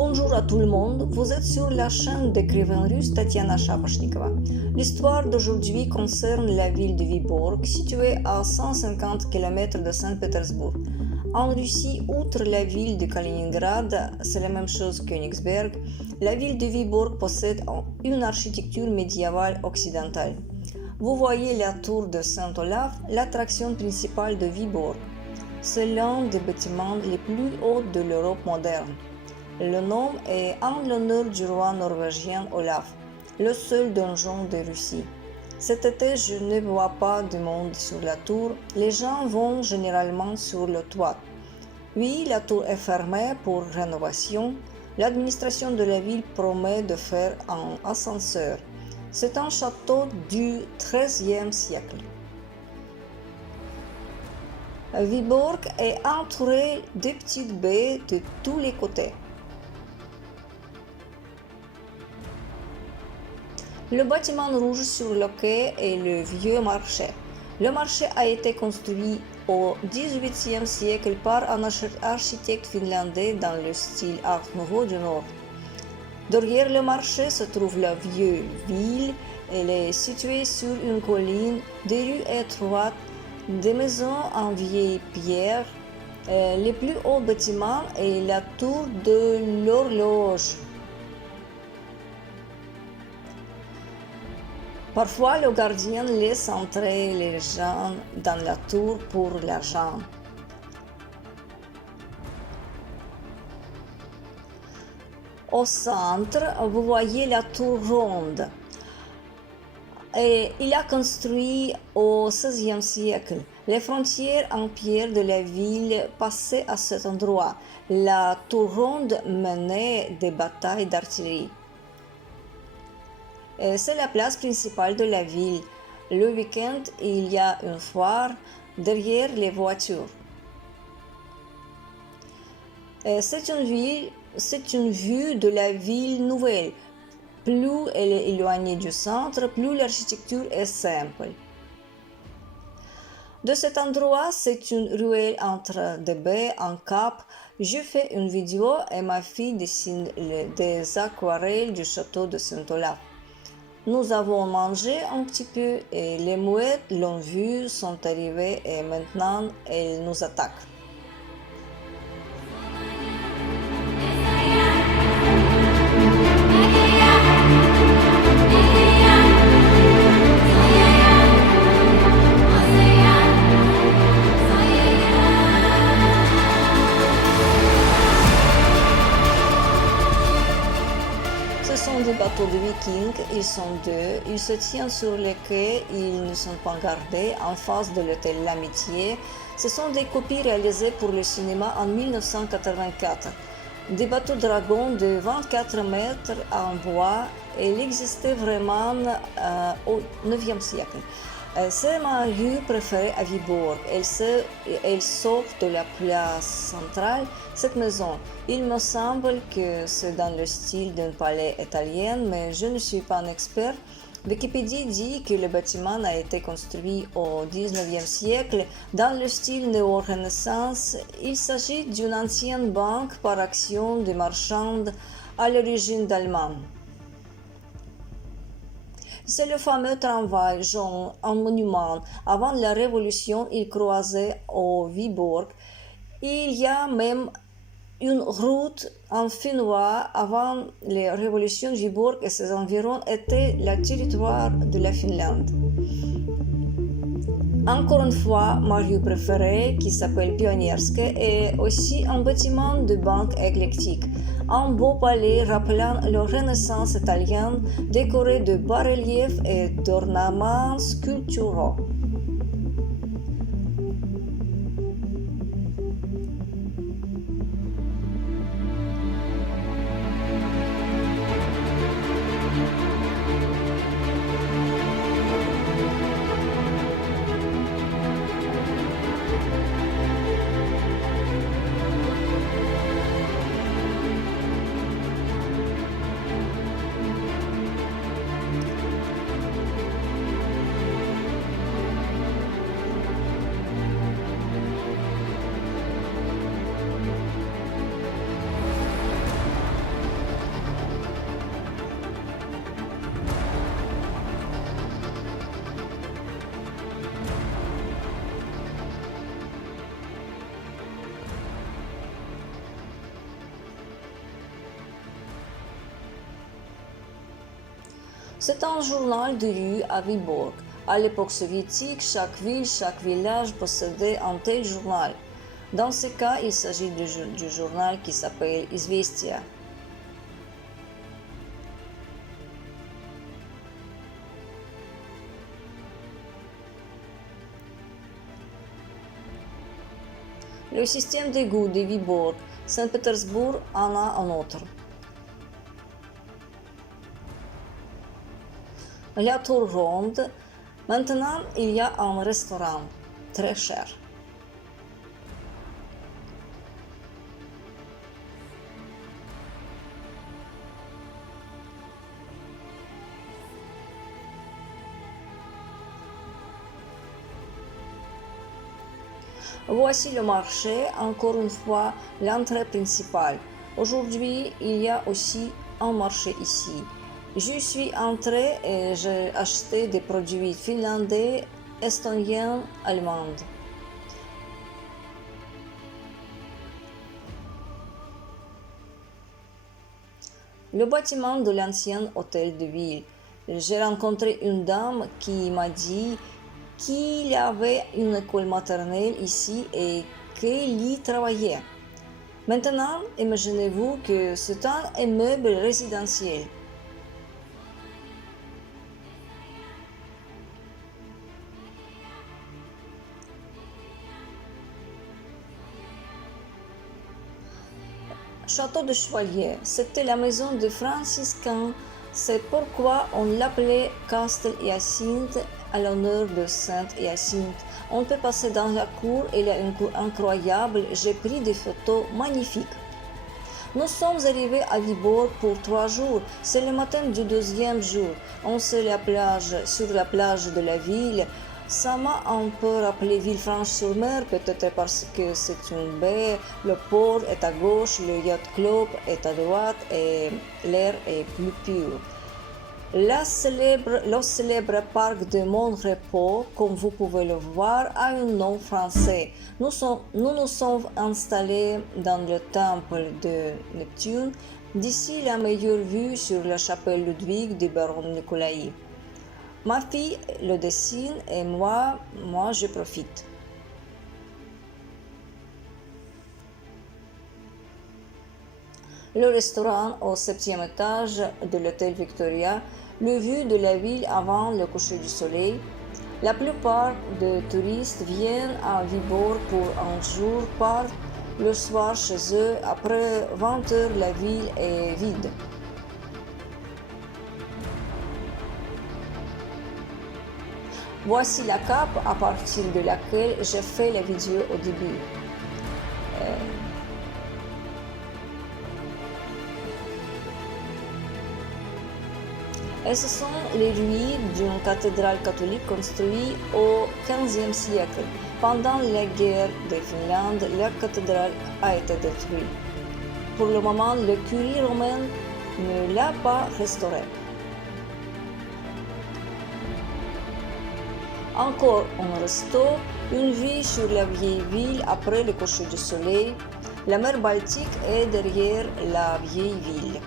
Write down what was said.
Bonjour à tout le monde, vous êtes sur la chaîne d'écrivain russe Tatiana Shaposhnikova. L'histoire d'aujourd'hui concerne la ville de Vyborg, située à 150 km de Saint-Pétersbourg. En Russie, outre la ville de Kaliningrad, c'est la même chose que Königsberg, la ville de Vyborg possède une architecture médiévale occidentale. Vous voyez la tour de Saint-Olaf, l'attraction principale de Vyborg. C'est l'un des bâtiments les plus hauts de l'Europe moderne. Le nom est en l'honneur du roi norvégien Olaf, le seul donjon de Russie. Cet été, je ne vois pas de monde sur la tour. Les gens vont généralement sur le toit. Oui, la tour est fermée pour rénovation. L'administration de la ville promet de faire un ascenseur. C'est un château du XIIIe siècle. Vyborg est entouré de petites baies de tous les côtés. Le bâtiment rouge sur le quai est le vieux marché. Le marché a été construit au XVIIIe siècle par un architecte finlandais dans le style Art Nouveau du Nord. Derrière le marché se trouve la vieille ville. Elle est située sur une colline, des rues étroites, des maisons en vieille pierre. Le plus haut bâtiment est la tour de l'horloge. Parfois, le gardien laisse entrer les gens dans la tour pour l'argent. Au centre, vous voyez la tour ronde. Il a construit au XVIe siècle. Les frontières en pierre de la ville passaient à cet endroit. La tour ronde menait des batailles d'artillerie. C'est la place principale de la ville. Le week-end, il y a une foire derrière les voitures. C'est une vue de la ville nouvelle. Plus elle est éloignée du centre, plus l'architecture est simple. De cet endroit, c'est une ruelle entre des baies en cap. Je fais une vidéo et ma fille dessine des aquarelles du château de Saint-Olaf. Nous avons mangé un petit peu et les mouettes l'ont vu, sont arrivées et maintenant elles nous attaquent. Ce sont des bateaux de vikings, ils sont deux, ils se tiennent sur les quais, ils ne sont pas gardés en face de l'hôtel L'Amitié. Ce sont des copies réalisées pour le cinéma en 1984. Des bateaux dragons de 24 mètres en bois, ils existaient vraiment au IXe siècle. C'est ma rue préférée à Vyborg. Elle sort de la place centrale. Cette maison, il me semble que c'est dans le style d'un palais italien, mais je ne suis pas un expert. Wikipédia dit que le bâtiment a été construit au XIXe siècle dans le style néo-renaissance. Il s'agit d'une ancienne banque par action de marchands à l'origine d'Allemagne. C'est le fameux tramway jaune, un monument. Avant la Révolution, il croisait au Vyborg. Il y a même une route en finnois. Avant la Révolution, Vyborg et ses environs étaient le territoire de la Finlande. Encore une fois, ma rue préférée, qui s'appelle Pionierska, est aussi un bâtiment de banque éclectique. Un beau palais rappelant la Renaissance italienne, décoré de bas-reliefs et d'ornements sculpturaux. C'est un journal de rue à Viborg. À l'époque soviétique, chaque ville, chaque village possédait un tel journal. Dans ce cas, il s'agit du journal qui s'appelle Izvestia. Le système d'égout de Viborg, Saint-Pétersbourg en a un autre. La tour ronde. Maintenant, il y a un restaurant, très cher. Voici le marché, encore une fois l'entrée principale. Aujourd'hui, il y a aussi un marché ici. Je suis entrée et j'ai acheté des produits finlandais, estoniens, allemands. Le bâtiment de l'ancien hôtel de ville. J'ai rencontré une dame qui m'a dit qu'il y avait une école maternelle ici et qu'elle y travaillait. Maintenant, imaginez-vous que c'est un immeuble résidentiel. Château de Chevalier, c'était la maison des franciscains. C'est pourquoi on l'appelait Castel Hyacinthe à l'honneur de Sainte Hyacinthe. On peut passer dans la cour, il y a une cour incroyable, j'ai pris des photos magnifiques. Nous sommes arrivés à Viborg pour 3 jours, c'est le matin du 2e jour. On sur la plage de la ville. Ça m'a un peu rappelé Villefranche-sur-Mer, peut-être parce que c'est une baie, le port est à gauche, le yacht club est à droite et l'air est plus pur. Le célèbre parc de Montrepos, comme vous pouvez le voir, a un nom français. Nous nous sommes installés dans le temple de Neptune. D'ici, la meilleure vue sur la chapelle Ludwig du baron Nicolai. Ma fille le dessine et moi je profite. Le restaurant au 7e étage de l'hôtel Victoria, le vue de la ville avant le coucher du soleil. La plupart des touristes viennent à Viborg pour un jour, partent le soir chez eux. Après 20 heures, la ville est vide. Voici la cape à partir de laquelle j'ai fait la vidéo au début. Et ce sont les ruines d'une cathédrale catholique construite au XVe siècle. Pendant la guerre de Finlande, la cathédrale a été détruite. Pour le moment, le curie romain ne l'a pas restaurée. Encore un resto, une vue sur la vieille ville après le coucher du soleil. La mer Baltique est derrière la vieille ville.